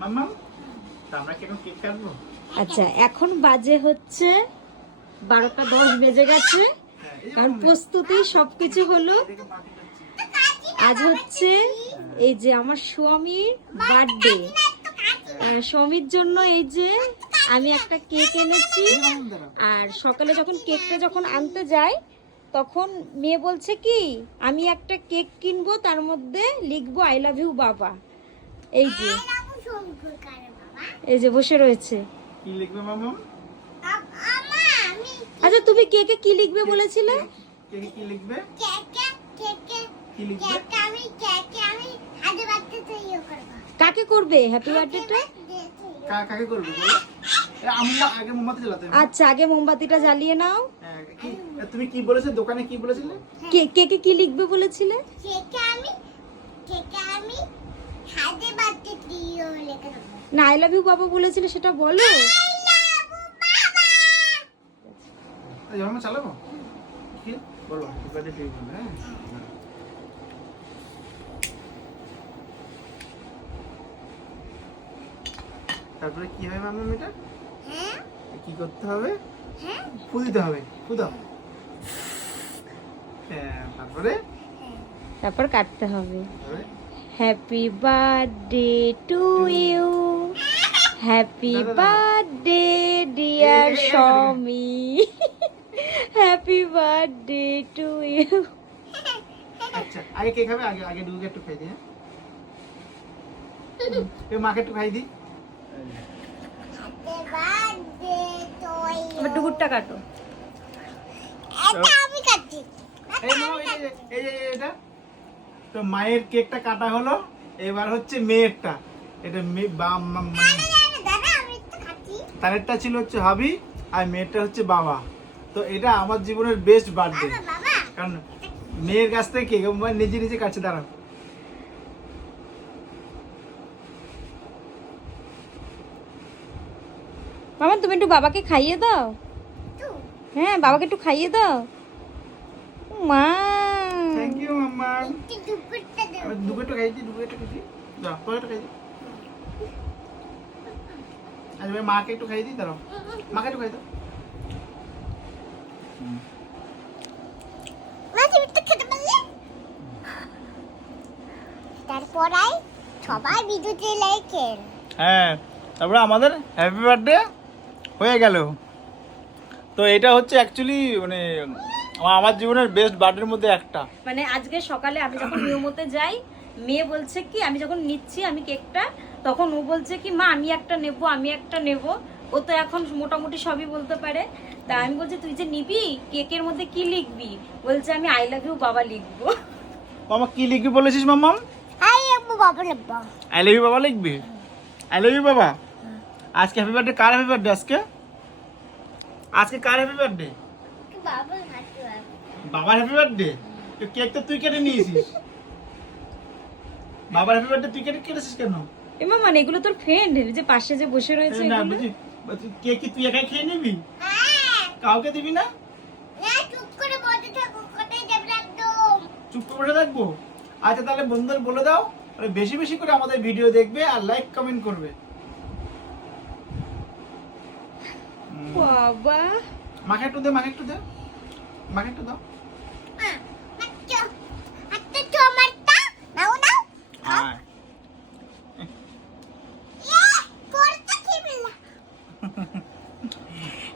মাম্মা আমরা কি এখন কেক কাটবো? আচ্ছা এখন বাজে হচ্ছে 12টা 10 বেজে গেছে, কারণ প্রস্তুতি সবকিছু হলো। আজ হচ্ছে এই যে আমার স্বামীর বার্থডে, স্বামীর জন্য এই যে আমি একটা কেক এনেছি। আর সকালে যখন কেকটা যখন আনতে যাই তখন মেয়ে বলছে কি আমি একটা কেক কিনবো, তার মধ্যে লিখবো আই লাভ ইউ বাবা। এই যে এই যে বসে রয়েছে। কি লিখবে মাম্মা? আচ্ছা তুমি কেকে কি লিখবে বলেছিলে? কেকে কি লিখবে? কি লিখবে? কাকে করবে হ্যাপি বার্থডেটা? কাকে করবে বলো? আম্মা আগে মোমবাতি জ্বালাতে হবে। আচ্ছা আগে মোমবাতিটা জ্বালিয়ে নাও। তুমি কি বলেছিলে দোকানে, কি বলেছিলে? কেকে কি লিখবে বলেছিলে? না আই লাভ ইউ বাবা বলেছিলে, সেটা বলো। জন্ম চালাবো কি বলো? Birthday to you. হ্যাঁ তারপরে কি হবে মাম্মা? এটা কি করতে হবে? ফু দিতে হবে। ফু দাও। হ্যাঁ তারপর কাটতে হবে। Happy birthday to you, happy birthday dear Swami, happy birthday to you. আচ্ছা আগে কে খাবে? আগে আগে ডুগুকে একটু খাই দিই। হ্যাঁ মাকে একটু খাই দিই। এবার ডুগুরটা কাটো। এই নাও, এই যে এটা তো মায়ের কেকটা কাটা হলো, এবার হচ্ছে মেয়েরটা। এটা তারেরটা ছিল হচ্ছে হাবি আর মেয়েরটা হচ্ছে বাবা। তো এটা আমার জীবনের বেস্ট বার্থডে, কারণ মেয়ের কাছ থেকে কেক নিজে নিজে কাছে। দাঁড়াও মামা তুমি একটু বাবাকে খাইয়ে দাও। হ্যাঁ বাবাকে একটু খাইয়ে দাও। মা থ্যাংক ইউ মাম্মা। দুটো খাই দিই, দুটো খাই দিই। দাও তোটা খাই দিই। আচ্ছা ভাই মাকে একটু খাই দিই। দাঁড়াও মাকে একটু খাই দাও। তারপরাই সবাই ভিডিওতে লাইকেন। হ্যাঁ তারপরে আমাদের হ্যাপি বার্থডে হয়ে গেল। তো এটা হচ্ছে অ্যাকচুয়ালি মানে আমার জীবনের বেস্ট বার্থডের মধ্যে একটা। মানে আজকে সকালে আমি যখন নিয়মতে যাই, মেয়ে বলছে কি আমি যখন নিচ্ছি আমি কেকটা, তখন ও বলছে কি মা আমি একটা নেব, আমি একটা নেব। ও তো এখন মোটামুটি সবই বলতে পারে। তা আমি বলছি তুই যে নিবি কেকের মধ্যে কি লিখবি? বলছে আমি আই লাভ ইউ বাবা লিখবো। মামা কি লিখবি বলেছিস মাম্মা? আই আব্বু বাবা লিখবো। আই লাভ ইউ বাবা লিখবি? আই লাভ ইউ বাবা। আজকে হ্যাপি বার্থডে কার? হ্যাপি বার্থডে আজকে? আজকে কার হ্যাপি বার্থডে? বাবা হাসি বাবার হ্যাপি বার্থডে। কেক তো তুই কেটে নিয়েছিস। বাবার হ্যাপি বার্থডে তুই কেটেছিস কেন? এমা মানে এগুলো তোর ফ্রেন্ড যে পাশে যে বসে রয়েছে না এগুলো? বুঝি কেক কি তুই একাই খেয়ে নিবি? হ্যাঁ কাউকে দিবি না? না চুপ করে বসে থাকো, কোথায় যাবে একদম। চুপ করে বসে থাকবো? আচ্ছা তাহলে বন্ধুদের বলে দাও বেশি বেশি করে আমাদের ভিডিও দেখবে আর লাইক কমেন্ট করবে। বাবা মাকে একটু দে, মাকে একটু দে, মাকে একটু দাও। আচ্ছা আচ্ছা টমাটা নাও নাও। হ্যাঁ করতে কি বললা?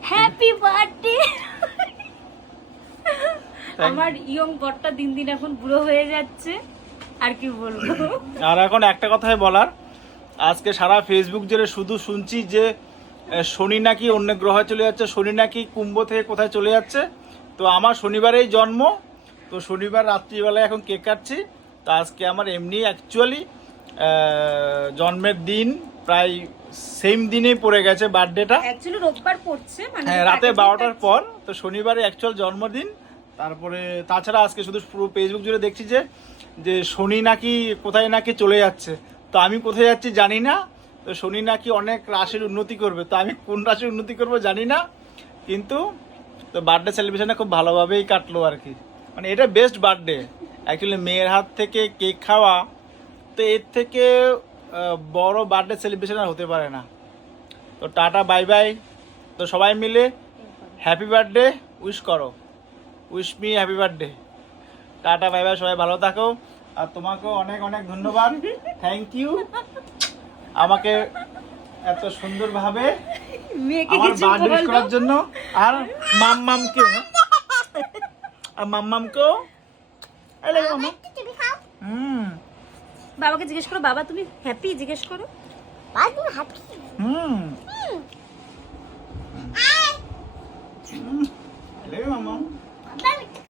Happy birthday. আমার ইয়ং বরটা দিন দিন এখন বুড়ো হয়ে যাচ্ছে, আর কি বলবো। আর এখন একটা কথাই বলার, আজকে সারা ফেসবুক জুড়ে শুধু শুনছি যে শনি নাকি অন্য গ্রহে চলে যাচ্ছে, শনি নাকি কুম্ভ থেকে কোথায় চলে যাচ্ছে। তো আমার শনিবারেই জন্ম, তো শনিবার রাত্রিবেলায় এখন কেক কাটছি। তো আজকে আমার এমনি অ্যাকচুয়ালি জন্মের দিন প্রায় সেম দিনেই পড়ে গেছে বার্থডেটা। অ্যাকচুয়ালি রোববার পড়ছে, মানে হ্যাঁ রাতে 12টার পর। তো শনিবারে অ্যাকচুয়াল জন্মদিন। তারপরে তাছাড়া আজকে শুধু পুরো ফেসবুক জুড়ে দেখছি যে শনি নাকি কোথায় নাকি চলে যাচ্ছে। তো আমি কোথায় যাচ্ছি জানি না। তো শনি নাকি অনেক রাশির উন্নতি করবে, তো আমি কোন রাশির উন্নতি করবো জানি না। কিন্তু তো বার্থডে সেলিব্রেশনটা খুব ভালোভাবেই কাটলো আর কি। মানে এটা বেস্ট বার্থডে অ্যাকচুয়ালি। মেয়ের হাত থেকে কেক খাওয়া, তো এর থেকে বড় বার্থডে সেলিব্রেশন আর হতে পারে না। তো টাটা বাই বাই। তো সবাই মিলে হ্যাপি বার্থডে উইশ করো, wish me happy birthday. Tata bye bye, সবাই ভালো থাকো। আর তোমাকেও অনেক অনেক ধন্যবাদ, থ্যাংক ইউ আমাকে এত সুন্দরভাবে মেয়েকে আমার কিছু বার্থডে উইশ বলবো? করার জন্য। আর মাম্মামকেও, আর মাম্মামকেও এলে মাম্মা। তুমি খাও। বাবাকে জিজ্ঞেস করো, বাবা তুমি হ্যাপি জিজ্ঞেস করো। বাবু হাঁটি। এলে মাম্মা।